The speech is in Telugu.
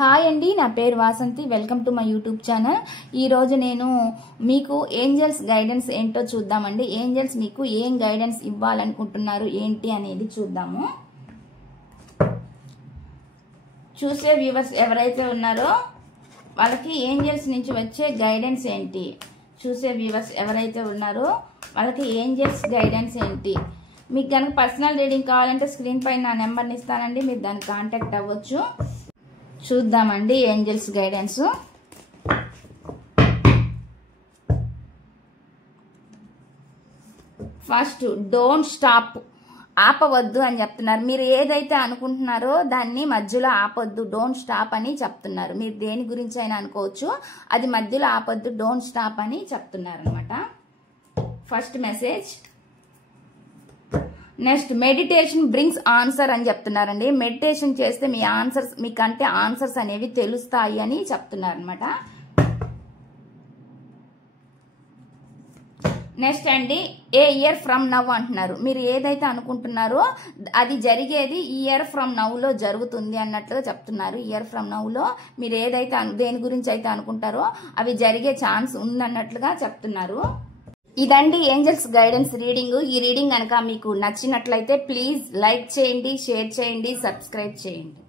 హాయ్ అండి, నా పేరు Vasanthi. Welcome to my YouTube channel. ఈరోజు నేను మీకు ఏంజల్స్ గైడెన్స్ ఏంటో చూద్దామండి. ఏంజల్స్ మీకు ఏం గైడెన్స్ ఇవ్వాలనుకుంటున్నారు ఏంటి అనేది చూద్దాము. చూసే వ్యూవర్స్ ఎవరైతే ఉన్నారో వాళ్ళకి ఏంజల్స్ నుంచి వచ్చే గైడెన్స్ ఏంటి, చూసే వ్యూవర్స్ ఎవరైతే ఉన్నారో వాళ్ళకి ఏంజల్స్ గైడెన్స్ ఏంటి. మీకు కనుక పర్సనల్ రీడింగ్ కావాలంటే స్క్రీన్ పైన నా నెంబర్ని ఇస్తానండి, మీరు దాన్ని కాంటాక్ట్ అవ్వచ్చు. చూద్దామండి angels guidance. First, don't stop, ఆపవద్దు అని చెప్తున్నారు. మీరు ఏదైతే అనుకుంటున్నారో దాన్ని మధ్యలో ఆపొద్దు, డోంట్ స్టాప్ అని చెప్తున్నారు. మీరు దేని గురించి అయినా అనుకోవచ్చు, అది మధ్యలో ఆపొద్దు, డోంట్ స్టాప్ అని చెప్తున్నారు అనమాట. First message. Next, meditation brings answer అని చెప్తున్నారండి. మెడిటేషన్ చేస్తే మీ ఆన్సర్స్, మీకంటే ఆన్సర్స్ అనేవి తెలుస్తాయి అని చెప్తున్నారు అనమాట. నెక్స్ట్ అండి, ఏ ఇయర్ ఫ్రమ్ నవ్ అంటున్నారు. మీరు ఏదైతే అనుకుంటున్నారో అది జరిగేది ఇయర్ ఫ్రమ్ నవ్ లో జరుగుతుంది అన్నట్లుగా చెప్తున్నారు. ఇయర్ ఫ్రమ్ నవ్ లో మీరు ఏదైతే దేని గురించి అయితే అనుకుంటారో అవి జరిగే ఛాన్స్ ఉందన్నట్లుగా చెప్తున్నారు. ఇదండి ఏంజల్స్ గైడెన్స్ రీడింగ్. ఈ రీడింగ్ కనుక మీకు నచ్చినట్లయితే ప్లీజ్ లైక్ చేయండి, షేర్ చేయండి, సబ్స్క్రైబ్ చేయండి.